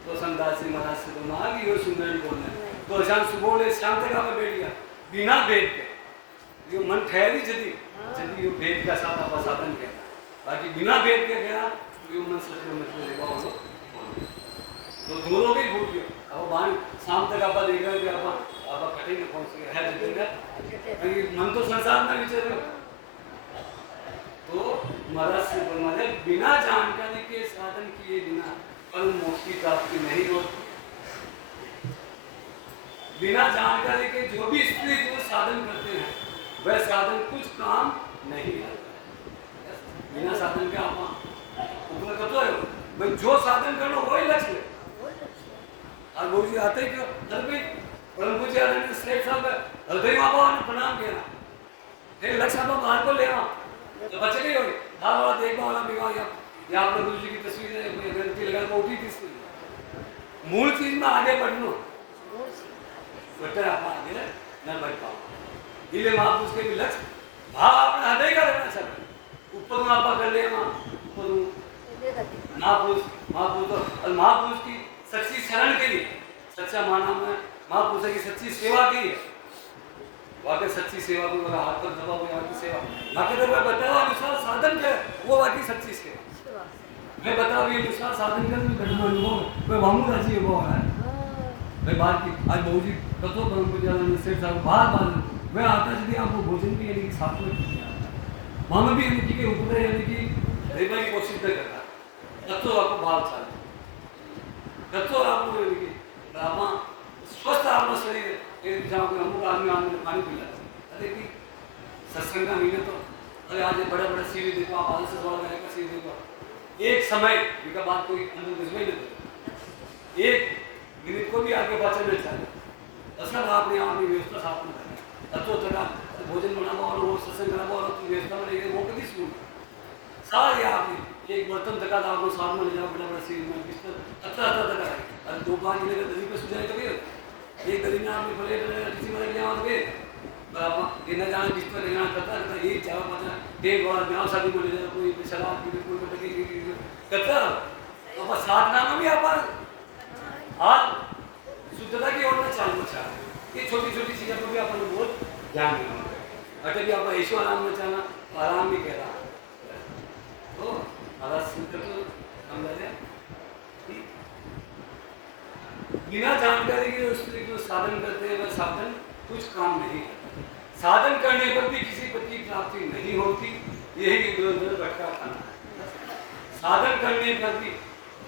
तो संदासी महाराज से तो माँ की वो सुंदर बोलने तो शाम सुबह ले शाम तक आप बैठ गया बिना भेद के ये मन ठहरी यदि ये भेद का साथ आप साधन के बाकी बिना भेद के गया ये मन सच में मतलब देखा हो तो दोनों के भूल गए अब बाण शाम तक आप देख रहे हैं आप कटेंगे पहुंच गए है जितेगा मन तो संसार में विचर तो महाराज से बोलना है बिना जानकारी के साधन किए बिना परम मोक्ष की प्राप्ति नहीं होती बिना जानकारी के जो भी स्त्री पुरुष साधन करते हैं वह साधन कुछ काम नहीं आता बिना साधन के आप ऊपर करते हो भाई जो साधन करना वही लक्ष्य और गुरु जी आते क्यों हर भाई परम पूज्य आदरणीय श्रेष्ठ साहब हृदय बाबा ने प्रणाम किया हे लक्ष्य आप बाहर को ले आओ तो बच्चे नहीं होगी हाँ वाला देखो वाला बिगाड़ या आपने गुरु जी की तस्वीर है गलती लगा को उठी थी मूल चीज में आगे बढ़ना बेटर आप आगे न बढ़ पाओ इसलिए महापुरुष के भी लक्ष्य भाव अपने हृदय का रहना चाहिए ऊपर आप कर ले ऊपर महापुरुष और महापुरुष की शरण के लिए सच्चा माना में महापुरुष की सच्ची सेवा की है। वाकई सच्ची सेवा को मेरा हाथ पर दबा हुआ की सेवा बाकी तो मैं बताया अनुसार साधन क्या है वो वाकई सच्ची सेवा मैं बताओ ये अनुसार साधन कर मैं मामू राजी हो रहा है मैं बात की आज बहू जी कतो परम सेठ साहब बार मैं आता यदि आपको भोजन भी यानी कि साथ में मामा भी यानी कि ऊपर यानी कि रहने की कोशिश नहीं करता तत्व आपको बाल चाहे तत्व आपको यानी कि आप स्वस्थ आपका शरीर एक जहाँ पे अमुक आदमी पानी पी जाते अरे कि सत्संग का महीने तो अरे आज बड़े बड़े सीवी देखो आप आदत से बड़ा का सीवी देखो एक समय इनका बात कोई अंदर नहीं देते एक मिनट को भी आगे बचा नहीं चाहिए असल आपने यहाँ अपनी व्यवस्था साफ में करना तत्व तक भोजन बनाना और वो सत्संग करना और व्यवस्था में लेके वो कभी सुन सारे आपने एक बर्तन तक आपको साथ में ले जाओ बड़ा बड़ा सीवी में बिस्तर अच्छा तक अरे 2-5 जिले का दही पे सुझाए तो एक गली में आपने प्लेट किसी में ले आओगे लेना जाना बिस्तर लेना करता रहता ये चार पाँच एक बार ब्याह शादी में ले जाओ कोई शराब पी कोई बटके करता तो बस साथ नाम भी आप आज शुद्धता की ओर में चालू अच्छा ये छोटी छोटी चीज़ों पर भी अपन बहुत ध्यान देना होगा अगर भी आप ऐशो आराम में चाहना तो आराम भी कह रहा तो आराम शुद्ध तो समझा जाए बिना जानकारी के उसके जो साधन करते हैं वह साधन कुछ काम नहीं है साधन करने पर भी किसी पति की प्राप्ति नहीं होती यही भटका खाना है साधन करने पर भी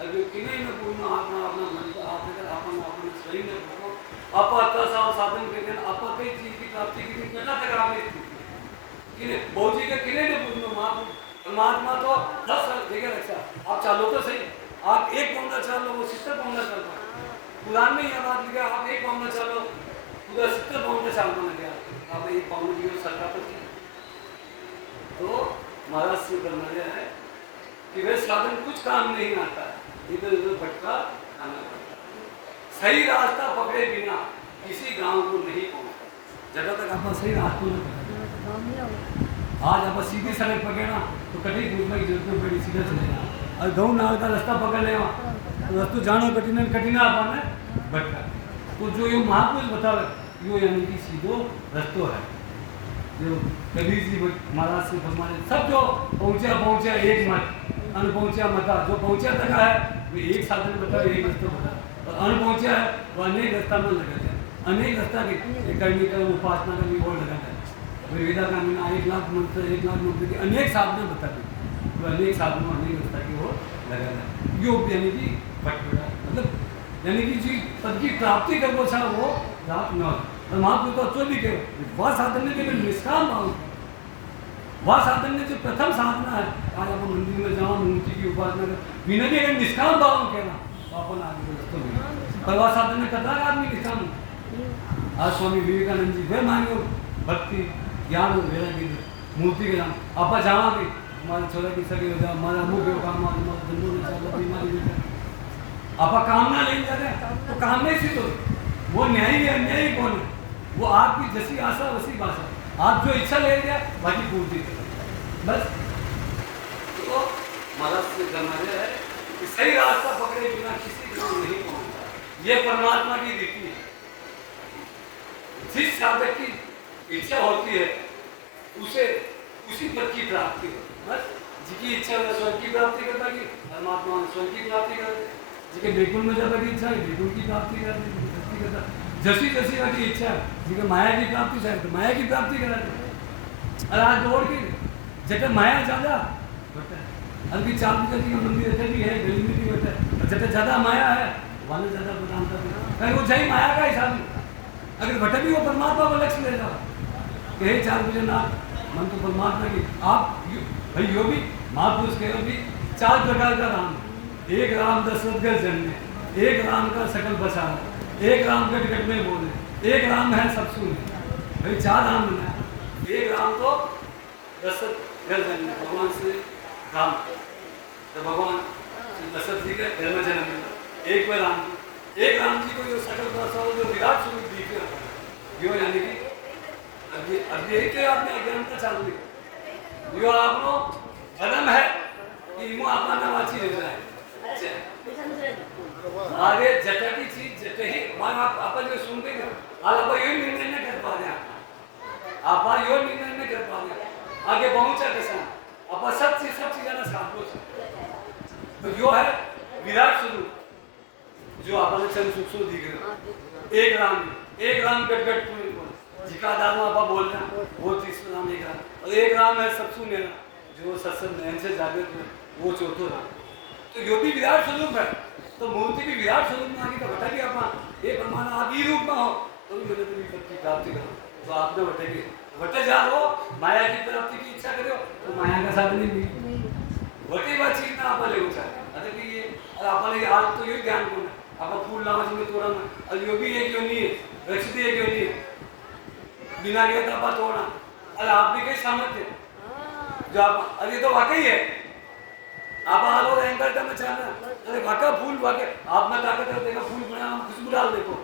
अगर किन्हीं में पूर्ण अपना अपना मन का अपना स्वयं में भगो आप अच्छा सा साधन करके आप कई चीज की प्राप्ति की पहला तक आपने किने बहुजी के किने ने पूर्ण परमात्मा तो 10 जगह रखा आप चालो तो सही आप एक पौंदा चालो वो 70 पौंदा चलता पुराण में यह बात लिखा आप एक पौंदा चालो पूरा 70 पौंदा चालना लग गया आप एक पौंदा जी सरकार पर तो महाराज से करना यह है कि वह साधन कुछ काम नहीं आता इधर उधर भटका खाना पड़ता सही रास्ता पकड़े बिना किसी गांव को नहीं पहुंचता जब तक आप सही रास्ता न आज आप सीधी सड़क पकड़ना तो कभी पूछने की जरूरत नहीं पड़ी सीधा चलेगा और गाँव नाल का रास्ता पकड़ लेगा तो रास्ता जानो कठिना अपन भटका तो जो ये महापुरुष बतावे यो यानी कि सीधो रास्तो है जो कबीर जी महाराज से फरमाने सब जो पहुंचा एक मत अन पहुंचा मता जो पहुंचा तक है वो एक साधन बता एक रास्ता बता और अन पहुंचा है वो अनेक रास्ता में लगा जाए अनेक रास्ता के करने का उपासना का भी और लगा जाए वेदा का मीना 1 लाख मंत्र की अनेक साधना बता दी तो अनेक साधनों अनेक रास्ता की वो लगा जाए योग यानी कि भटका मतलब यानी कि जी पद की प्राप्ति कर वो छा वो रात न और महापुरुष तो अच्छो भी कहे वह साधन ने केवल निष्काम भाव वह साधन ने जो प्रथम साधना है आज आप मंदिर में जाओ मूर्ति की उपासना कर बिना भी अगर निष्काम भाव कहना तो अपन आगे रस्तों में पर वह साधन में कतार आदमी निष्काम आज स्वामी विवेकानंद जी वे मांगो भक्ति ज्ञान और वैराग्य मूर्ति के नाम आप जावा भी हमारे छोरा की सगे हो जाओ हमारा मुँह के काम हमारा धंधों में चलो बीमारी आप कामना लेने जा रहे हैं तो काम नहीं सिद्ध हो वो न्यायी है अन्यायी कौन है वो आपकी जैसी आशा वैसी भाषा आप जो इच्छा ले लिया बाकी पूर्ति बस तो महाराज से करना यह है कि सही रास्ता पकड़े बिना किसी को नहीं पहुंचता ये परमात्मा की रीति है जिस साधक की इच्छा होती है उसे उसी पद की प्राप्ति होती बस जिसकी इच्छा है स्वर्ग की प्राप्ति करता कि परमात्मा स्वर्ग की प्राप्ति करते जिसके बिल्कुल में जाता की इच्छा है बिल्कुल की प्राप्ति करता जैसी जैसी वाली इच्छा जिसे माया की प्राप्ति चाहे तो माया की प्राप्ति कराते और आज दौड़ की जटे माया ज्यादा अभी 4 पूजा जी का मंदिर ऐसे भी है गली में भी होता है जटे ज्यादा माया है वाले ज्यादा प्रदान करते हैं वो सही माया का हिसाब अगर भटक भी वो परमात्मा को लक्ष्य ले जाओ कि 4 पूजा ना मन तो परमात्मा की आप भाई यो भी महापुरुष के भी 4 प्रकार का राम एक राम दशरथ का जन्म एक राम का सकल बसाना एक राम गट गट में बोले एक राम है सब सुने भाई 4 राम बनाया एक राम तो दशरथ घर जन्म भगवान से राम तो भगवान दशरथ जी के घर में जन्म मिला एक राम जी को जो सकल बसा जो विराट स्वरूप दिखे यो यानी कि अब यही तो आपने अज्ञानता चालू है यो आपको जन्म है कि इमो आपका नाम अच्छी हो जाए आगे जटा की हाल आप यो निर्णय नहीं कर पा रहे, आप यो निर्णय नहीं कर पा रहे, आगे पहुंचा कैसा आप सब चीज़ांना साधलो છે। तो यो है विराट स्वरूप जो आपने चंद सुखसो दिख रहे, एक राम गट गट जिका दाम आप बोल रहे हैं वो तीसरा नाम एक राम, और एक राम है सबसु मेरा जो सत्संग नयन से जागृत है वो चौथो राम। तो यो भी विराट स्वरूप है, तो मूर्ति भी विराट स्वरूप में आगे तो बता कि आप ये प्रमाण आप ये रूप में हो तो भी मैंने तुम्हें पद की प्राप्ति करो, तो आपने बटेगी वटे जा हो माया की प्राप्ति की इच्छा करो तो माया का साधन नहीं मिली वटी बात चीज ना आप ले उठा अरे कि ये और आपने ये आज तो ये ज्ञान को आप फूल लावा में तोड़ा में और यो भी एक क्यों नहीं है वृक्ष भी एक क्यों नहीं है बिना गया तो आप तोड़ा अरे आप भी कई सामर्थ्य जो आप अरे तो वाकई है आप आलो एंकर का में चाहना अरे वाका फूल वाके आप में ताकत है देखो फूल बना खुशबू डाल देखो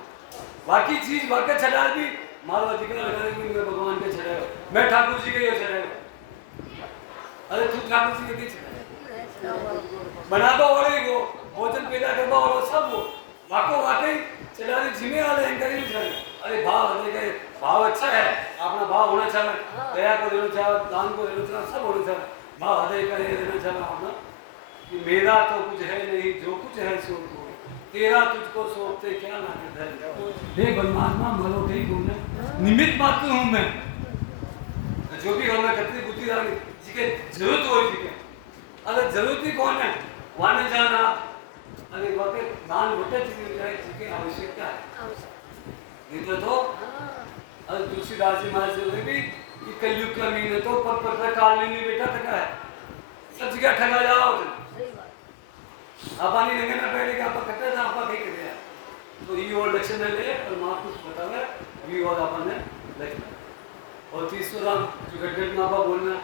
बाकी चीज वाके छड़ा भी मारो अधिकार लगाने को मैं भगवान के छड़ाए मैं ठाकुर जी के ये छड़ाए अरे तू ठाकुर जी के छड़ाए बना दो और ही वो भोजन पैदा कर दो और सब वो वाको वाकई चला रही जिम्मे वाले एंकर ही छड़ाए अरे भाव देखे भाव अच्छा है अपना भाव होना चाहिए दया को देना चाहिए दान को देना चाहिए सब होना चाहिए भाव हृदय का ये देना चाहिए अपना कि मेरा तो कुछ है नहीं जो कुछ है सो तेरा तुझको सौंपते क्या लाने धर हे परमात्मा मरो कहीं घूमने निमित्त मात्र हूँ मैं जो भी हमें कतरी बुद्धि डाली जिसके जरूरत हो जिसके अगर जरूरत ही कौन है वहाँ न जाना अरे वाकई दान घटे जिसकी आवश्यकता है नहीं तो अरे तुलसीदास जी महाराज ने भी कि कलयुग का महीने तो पर काल नहीं बेटा थका है सब जगह ठगा जाओ आपानी लगे ना पहले कि आपका कट्टा था आपका कहीं कर तो ये और लक्षण ले और माँ कुछ बतावे ये और अपन ने लक्षण और तीसरा राम जो गटगट में आपा बोलना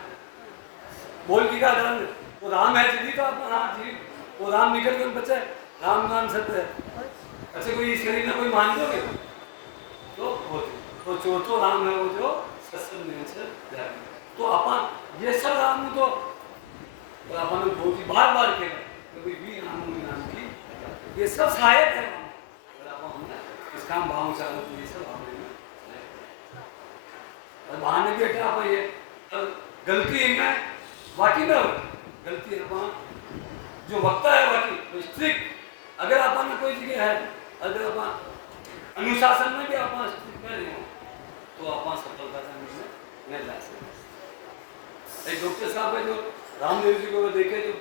बोल की का दान वो राम है जी तो आप हाँ जी वो राम निकल कर बचे राम नाम सत्य है अच्छा कोई इस शरीर में कोई मान दोगे तो होते तो चौथो राम है वो जो सत्संग में से जाए तो अपन ये सब राम तो अपन बहुत ही बार बार कहते भी नाम की ये सब सहायक है इस काम भाव चालू ये सब और बहाने भी हटा आप ये गलती इनमें वाकई में गलती अपन जो वक्ता है वाकई तो स्ट्रिक्ट अगर अपन में कोई जगह है अगर अपन अनुशासन में भी अपन स्ट्रिक्ट में नहीं हो तो अपन सफलता नहीं ला सकते। एक डॉक्टर साहब है जो रामदेव जी को देखे जो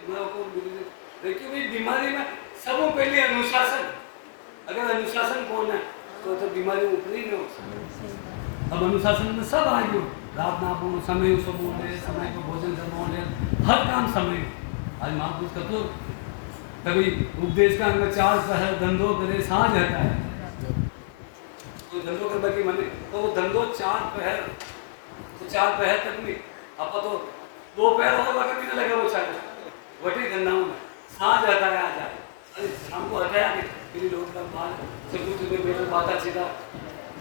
देखिए भाई बीमारी में सबों पहले अनुशासन अगर अनुशासन कौन है तो बीमारी ऊपर ही नहीं हो सकती अब अनुशासन में सब आ गयो रात ना बोलो समय उसको बोले समय को भोजन करना ले हर काम समय आज महापुरुष का तो कभी उपदेश का अंग 4 पहर धंधो करे सांझ रहता है तो धंधो कर बाकी मने तो वो धंधो 4 पहर तो 4 पहर तक में आप तो 2 पहर और बाकी भी लगा वो चाहे वटी धंधाओं में सांझ रहता है आ जाए अरे शाम को हटाया कि लोग का बाल सब कुछ में बेटा बाता सीधा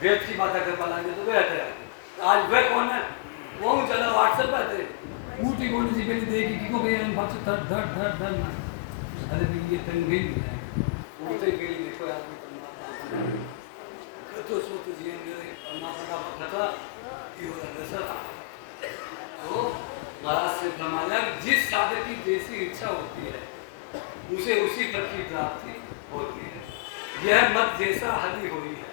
वेद की बातें कर पाएंगे तो वे हटाया आज वह कौन है वो चला व्हाट्सएप पे थे ऊटी कौन सी पहले देखी कि को गए हम बात धड़ धड़ धड़ धड़ ना अरे भी ये तंग गई उठते के लिए देखो यार तो सोच जीवन मेरे परमात्मा का पता कि हो रहा सर तो महाराज से फरमाया जिस साधक की जैसी इच्छा होती है उसे उसी पद की प्राप्ति होती है यह मत जैसा हदी हुई है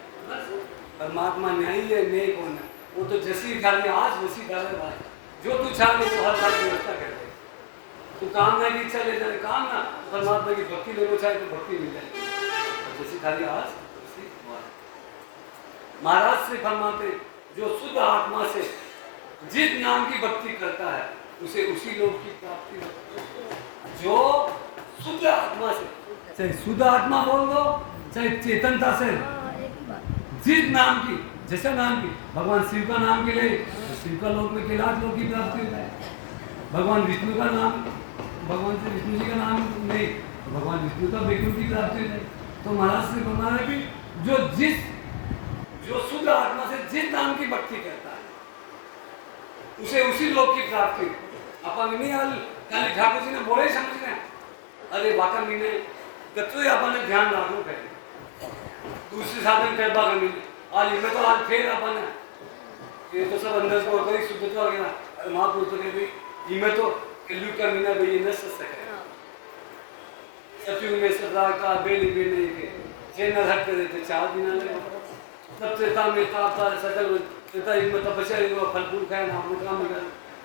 परमात्मा न्यायी है न्याय कौन है वो तो जैसी खाली आज वैसी डाले बात जो तू चाहे वो हर बात व्यवस्था कर दे तू कामना की इच्छा ले जाए काम ना परमात्मा की भक्ति लेना चाहे तो भक्ति मिल जाएगी जैसी खाली आज वैसी बात महाराज से फरमाते जो शुद्ध आत्मा से जिस नाम की भक्ति करता है उसे उसी लोक की प्राप्ति होती है जो शुद्ध आत्मा से चाहे शुद्ध आत्मा बोल दो चाहे चेतनता से जिस नाम की जैसे नाम की भगवान शिव का नाम के लिए तो शिव का लोक में कैलाश लोक की प्राप्ति हो जाए भगवान विष्णु का नाम भगवान से विष्णु जी का नाम नहीं तो भगवान विष्णु का वैकुंठ की प्राप्ति हो जाए तो महाराज से बोलना है कि जो शुद्ध आत्मा से जिस नाम की भक्ति करता है उसे उसी लोक की प्राप्ति अपन नहीं खाली ठाकुर जी ने बोले ही समझ रहे अरे वाकई मैंने कतई अपन ध्यान रखो पहले दूसरे साधन करवा कर मिले आज इनमें तो आज फिर अपन है, ये तो सब अंदर को कोई शुद्धता वगैरह महापुरुष ने भी इनमें तो कलयुग का महीना भाई ये न सक है, सतयुग में सदा का बेली बेने के जे न हट करे थे 4 दिन लगे, तब त्रेता में ताप सकल त्रेता युग में तपस्या युग फल फूल खाए नाम काम मिला,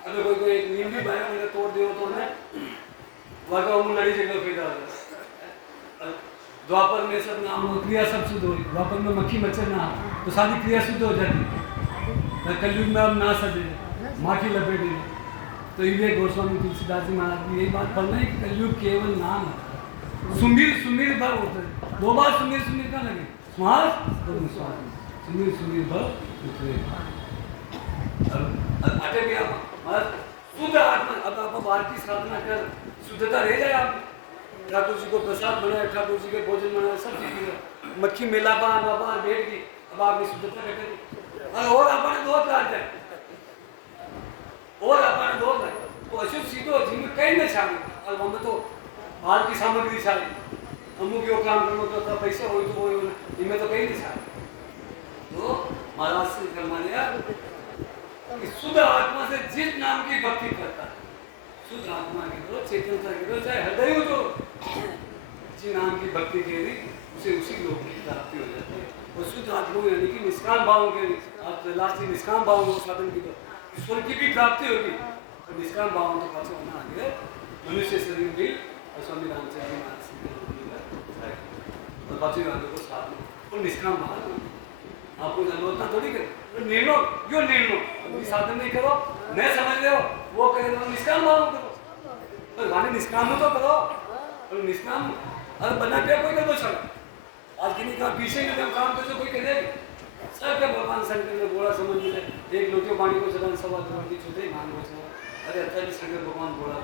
अगर कोई एक नीम भी भाई उन्हें तोड़ दियो तो ने वाका उन लड़ी जगह पैदा हो, द्वापर में सब नाम क्रिया सब शुद्ध हो, द्वापर में मक्खी मच्छर ना तो सारी क्रिया शुद्ध हो जाती, कलयुग में अब ना सजे माखी लपेटे, तो ये गोस्वामी तुलसीदास जी महाराज की यही बात पढ़ना है कि कलयुग केवल नाम है, सुमीर सुमीर भर होता है, 2 बार सुमीर सुमीर का लगे श्वास तो निश्वास, सुमीर सुमीर भर उतरे, अटे भी आप शुद्ध आत्मा, अब आप बाहर की साधना कर शुद्धता रह जाए, आप ठाकुर जी को प्रसाद बनाए, ठाकुर जी के भोजन बनाए, सब चीज मक्खी मेला बाहर बैठ गई, अब आप शुद्धता रखेंगे और अपने दो काट जाए और अपने दो तो अशुद्ध सीधो जिनमें कहीं नहीं शामिल, और हमें तो बाहर की सामग्री शामिल, अमुक यो काम करना तो पैसा हो तो वो इनमें तो कहीं नहीं शामिल, तो महाराज से फरमा दिया कि शुद्ध आत्मा से जिस नाम की भक्ति करता है, शुद्ध आत्मा के दो चेतनता के दो चाहे हृदय हो तो जिस नाम की भक्ति के लिए उसे उसी लोक की प्राप्ति हो जाती है, और शुद्ध आत्मा यानी कि निष्काम भाव के लास्ट निष्काम भाव को साधन की तो ईश्वर की भी प्राप्ति होगी, और निष्काम भाव तो पास होना आगे मनुष्य शरीर भी और स्वामी रामचंद्र जी महाराज और बाकी वालों को साथ और निष्काम भाव आपको जरूरत थोड़ी कर निर्णय यो निर्णय साधन नहीं करो नहीं समझ रहे हो वो कह रहे हो निष्काम भाव करो, और वाले निष्काम तो करो, और निष्काम अरे बना क्या कोई कर दो सब आज की नहीं कहा पीछे में हम काम करते कोई कह देगा सब क्या भगवान शंकर ने बोला समझ में एक लोटे पानी को चलान सवा की छूटे मान को अरे अच्छा भी शंकर भगवान बोला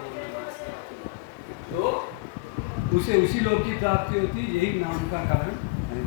तो उसे उसी लोक की प्राप्ति होती, यही नाम का कारण है।